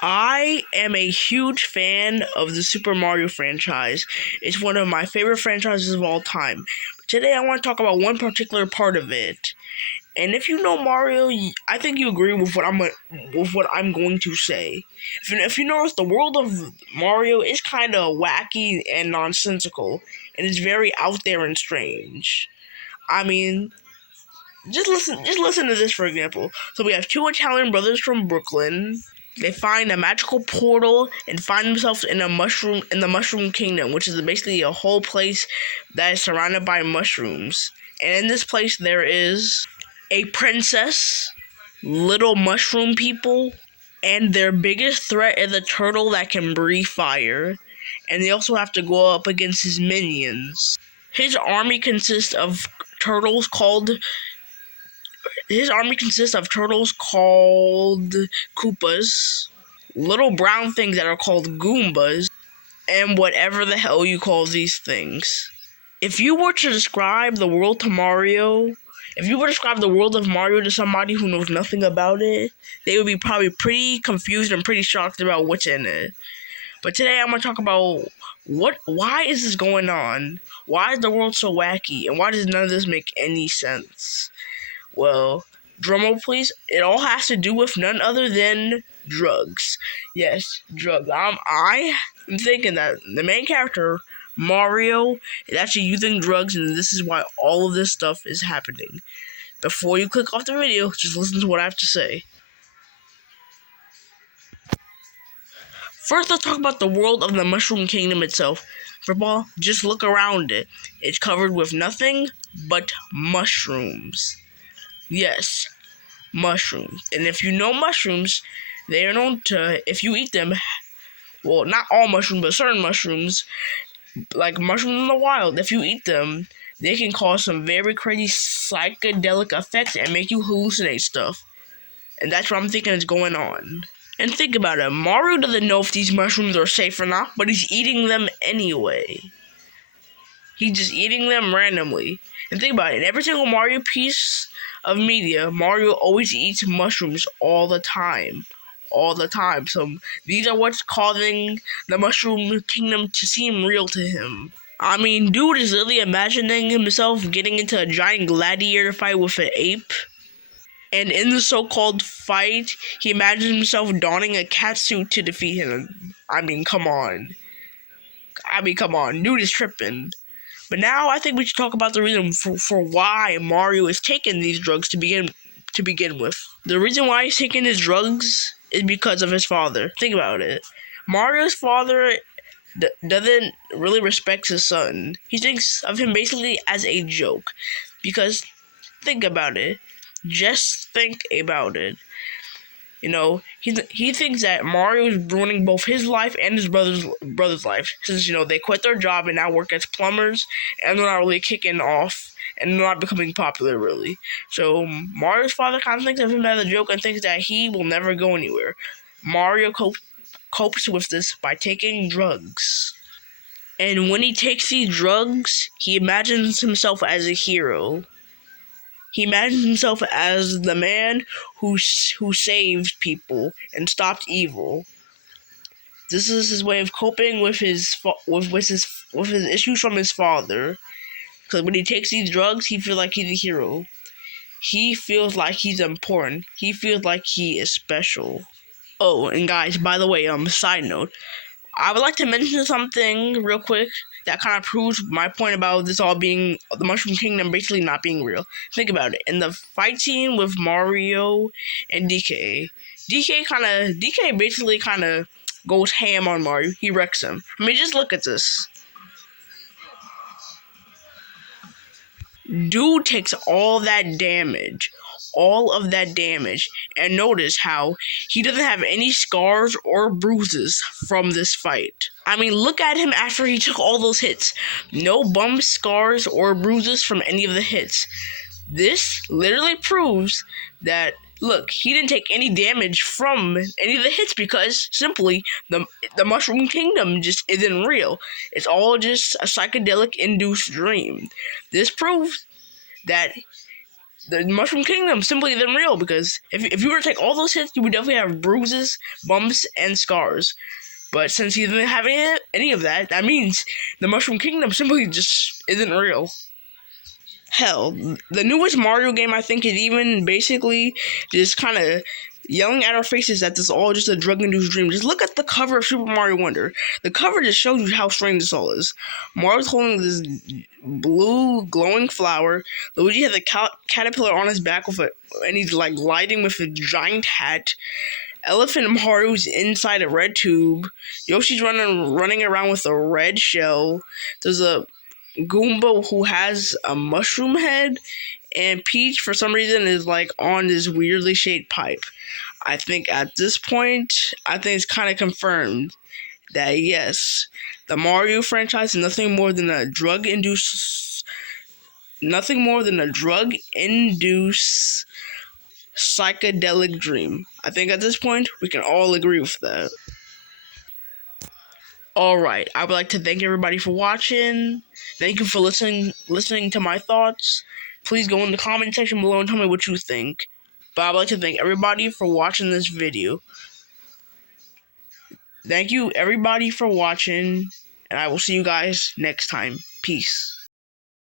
I am a huge fan of the Super Mario franchise. It's one of my favorite franchises of all time. Today I want to talk about one particular part of it. And if you know Mario, I think you agree with what I'm going to say. If you notice, the world of Mario is kind of wacky and nonsensical, and it's very out there and strange. I mean, just listen to this for example. So we have two Italian brothers from Brooklyn. They find a magical portal and find themselves in the mushroom kingdom, which is basically a whole place that is surrounded by mushrooms. And in this place there is a princess, little mushroom people, and their biggest threat is a turtle that can breathe fire. And they also have to go up against his minions. His army consists of turtles called His army consists of turtles called Koopas, little brown things that are called Goombas, and whatever the hell you call these things. If you were to describe the world to Mario, if you were to describe the world of Mario to somebody who knows nothing about it, they would be probably pretty confused and pretty shocked about what's in it. But today I'm going to talk about why is this going on? Why is the world so wacky? And why does none of this make any sense? Well, drumroll please. It all has to do with none other than drugs. Yes, drugs. I am thinking that the main character, Mario, is actually using drugs, and this is why all of this stuff is happening. Before you click off the video, just listen to what I have to say. First, let's talk about the world of the Mushroom Kingdom itself. First of all, just look around it. It's covered with nothing but mushrooms. Yes, mushrooms. And if you know mushrooms, they are known to, if you eat them, well, not all mushrooms, but certain mushrooms, like mushrooms in the wild, if you eat them, they can cause some very crazy psychedelic effects and make you hallucinate stuff. And that's what I'm thinking is going on. And think about it, Mario doesn't know if these mushrooms are safe or not, but he's eating them anyway. He's just eating them randomly. And think about it, in every single Mario piece of media, Mario always eats mushrooms all the time. All the time. So these are what's causing the Mushroom Kingdom to seem real to him. I mean, dude is literally imagining himself getting into a giant gladiator fight with an ape. And in the so-called fight, he imagines himself donning a cat suit to defeat him. I mean, come on. Dude is tripping. But now I think we should talk about the reason for why Mario is taking these drugs to begin with. The reason why he's taking his drugs is because of his father. Think about it. Mario's father doesn't really respect his son. He thinks of him basically as a joke. Because think about it. Just think about it. You know, he thinks that Mario is ruining both his life and his brother's life. Since, they quit their job and now work as plumbers, and they're not really kicking off, and they're not becoming popular, really. So, Mario's father kind of thinks of him as a joke and thinks that he will never go anywhere. Mario copes with this by taking drugs. And when he takes these drugs, he imagines himself as a hero. He imagines himself as the man who saved people and stopped evil. This is his way of coping with his issues from his father. Because when he takes these drugs, he feels like he's a hero. He feels like he's important. He feels like he is special. Oh, and guys, by the way, side note, I would like to mention something real quick that kind of proves my point about this all being the Mushroom Kingdom basically not being real. Think about it. In the fight scene with Mario and DK basically kind of goes ham on Mario. He wrecks him. I mean, just look at this. Dude takes all of that damage, and notice how he doesn't have any scars or bruises from this fight. I mean, look at him after he took all those hits. No bumps, scars, or bruises from any of the hits. This literally proves that, look, he didn't take any damage from any of the hits because simply the Mushroom Kingdom just isn't real. It's all just a psychedelic induced dream. This proves that the Mushroom Kingdom simply isn't real, because if you were to take all those hits, you would definitely have bruises, bumps, and scars. But since you didn't have any of that, that means the Mushroom Kingdom simply just isn't real. Hell, the newest Mario game, I think, is even basically just kind of yelling at our faces that this is all just a drug-induced dream. Just look at the cover of Super Mario Wonder. The cover just shows you how strange this all is. Mario's holding this blue glowing flower. Luigi has a caterpillar on his back and he's like gliding with a giant hat. Elephant Mario's inside a red tube. Yoshi's running around with a red shell. There's a Goomba who has a mushroom head, and Peach for some reason is like on this weirdly shaped pipe. I think at this point, I think it's kind of confirmed that yes, the Mario franchise is nothing more than a drug-induced psychedelic dream. I think at this point we can all agree with that. Alright, I would like to thank everybody for watching. Thank you for listening to my thoughts. Please go in the comment section below and tell me what you think. But I would like to thank everybody for watching this video. Thank you everybody for watching, and I will see you guys next time. Peace.